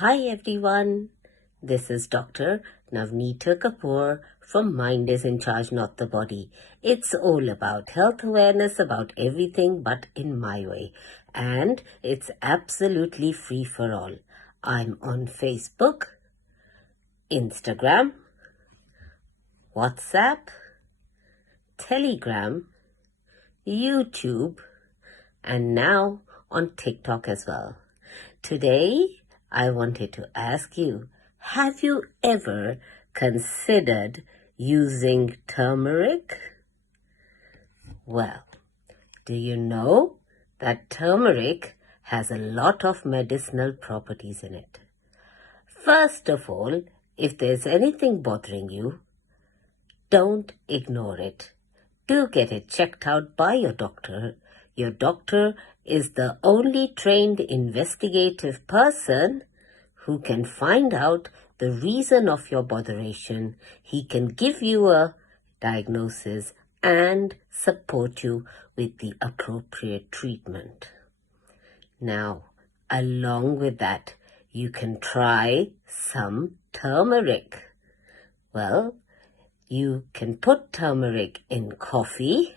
Hi everyone, this is Dr. Navneeta Kapoor from Mind is in Charge, Not the Body. It's all about health awareness about everything but in my way, and it's absolutely free for all. I'm on Facebook, Instagram, WhatsApp, Telegram, YouTube, and now on TikTok as well. Today, I wanted to ask you, have you ever considered using turmeric? Well, do you know that turmeric has a lot of medicinal properties in it? First of all, if there's anything bothering you, don't ignore it. Do get it checked out by your doctor. Your doctor is the only trained investigative person who can find out the reason of your botheration. He can give you a diagnosis and support you with the appropriate treatment. Now, along with that, you can try some turmeric. Well, you can put turmeric in coffee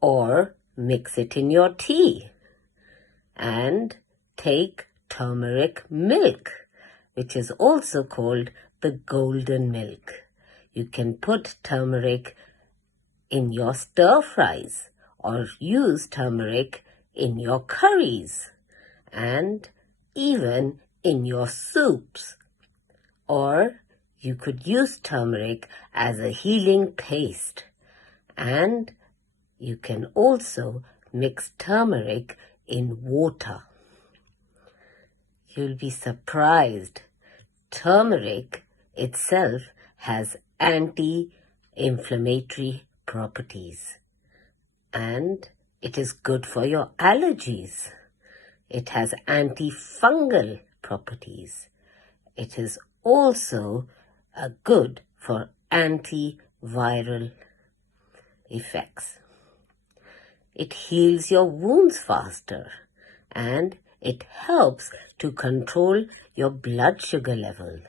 or mix it in your tea and take turmeric milk, which is also called the golden milk. You can put turmeric in your stir fries or use turmeric in your curries and even in your soups. Or you could use turmeric as a healing paste, and you can also mix turmeric in water. You'll be surprised. Turmeric itself has anti-inflammatory properties, and it is good for your allergies. It has antifungal properties. It is also good for antiviral effects. It heals your wounds faster, and it helps to control your blood sugar level.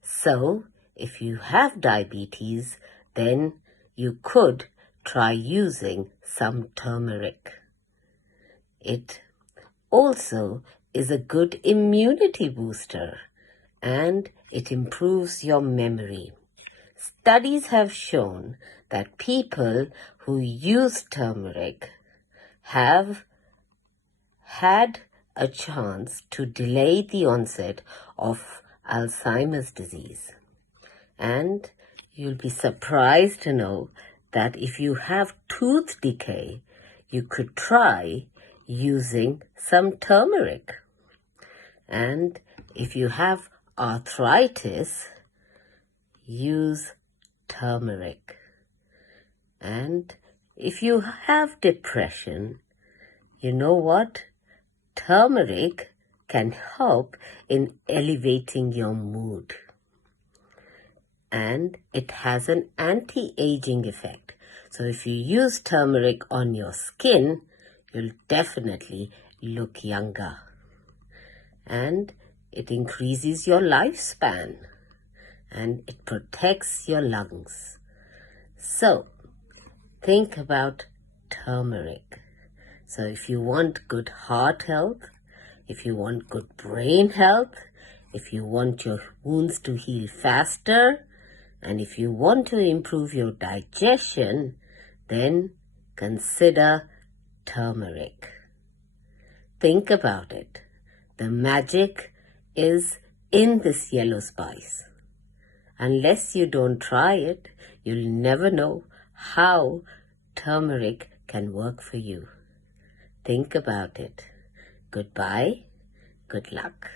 So, if you have diabetes, then you could try using some turmeric. It also is a good immunity booster, and it improves your memory. Studies have shown that people who use turmeric have had a chance to delay the onset of Alzheimer's disease. And you'll be surprised to know that if you have tooth decay, you could try using some turmeric. And if you have arthritis, use turmeric. And if you have depression, you know what? Turmeric can help in elevating your mood. And it has an anti-aging effect. So if you use turmeric on your skin, you'll definitely look younger. And it increases your lifespan. And it protects your lungs. So, think about turmeric. So if you want good heart health, if you want good brain health, if you want your wounds to heal faster, and if you want to improve your digestion, then consider turmeric. Think about it. The magic is in this yellow spice. Unless you don't try it, you'll never know how turmeric can work for you. Think about it. Goodbye. Good luck.